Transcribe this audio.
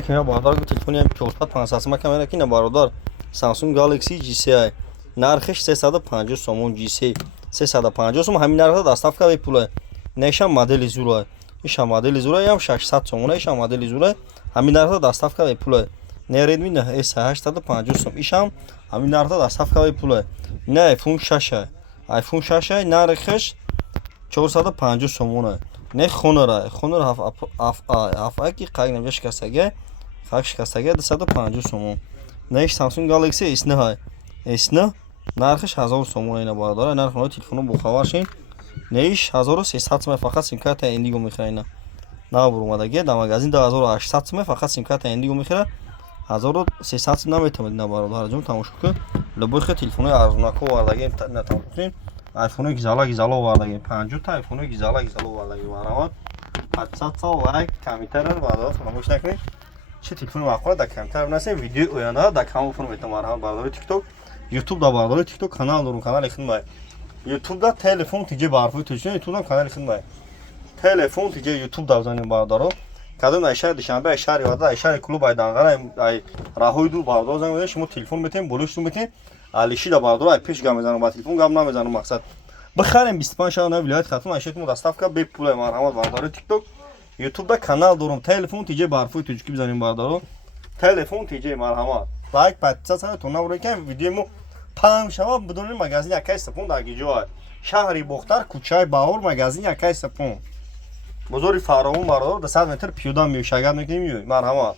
Я бародар телефони 4-500 ма камера ки на бародар Samsung Galaxy G3 нархиш 350 сомон G3 350 сом ҳамин нархда доставка бепулай неша модели зура иша модели зура ям 600 сомон иша модели зура ҳамин нархда доставка бепулай не Redmi на S850 сом иша ҳамин нархда доставка бепулай не iPhone 6 iPhone 6 нархиш 450 сомон не хонора афа ки қайг намҷа шикастаги хак шикастаги 250 сомон неш Samsung Galaxy S9 S9 нархиш 1000 сомон ина бародар нархи телефону бохабар шин неш 1300 сом фақат сим карта Indigo мехрайна на бурмадаги да магазин 2800 сом фақат сим карта Indigo мехра 1300 сом наметамад ина бародар ҷон тамошо кун лабохи телефону арзонако вардаги на тамошин iPhone гизала вардаги 50 та iPhone гизала вардаги барамад 700 сол лайк камитар бародар фаромӯш накунед چه تلفن واقعا در کمتر نسیم ویدیو اویانه در کام فرم میتونم مرحبا برداری تیک توک یوتیوب دا برداری تیک توک کانال دارم کانال خدمت مای یوتیوب دا تلفن تیجه بارفوی توشین یوتیوب دا کانال خدمت مای تلفن تیجه یوتیوب دا بزنیم بردارو کدوم اشاره دشنبه اشاره وارد اشاره کلوب ای دانگara ای راهوی دو بردار زنگ شما تلفن میتین بولوش میتین علیشی دا بردار ای پیش گام میزنم با تلفن گام نمیزنم مقصد بخریم 25 شهر ولایت خاتون اشتمو دستافکا به پول مرحبا برداری تیک توک YouTube'da kanal durum. Telefon TC barfoy tujki bizanim bardaro. Telefon TC marhamat. Like patsa sana tona burayken videomu pam shava bidon magazin yakay sapon dagi joy. Shahri Boxtar Kuchay Bahor magazin yakay sapon. Bozori Faramon bardaro 200 metr piyoda miyo shagad mekim miyo marhamat.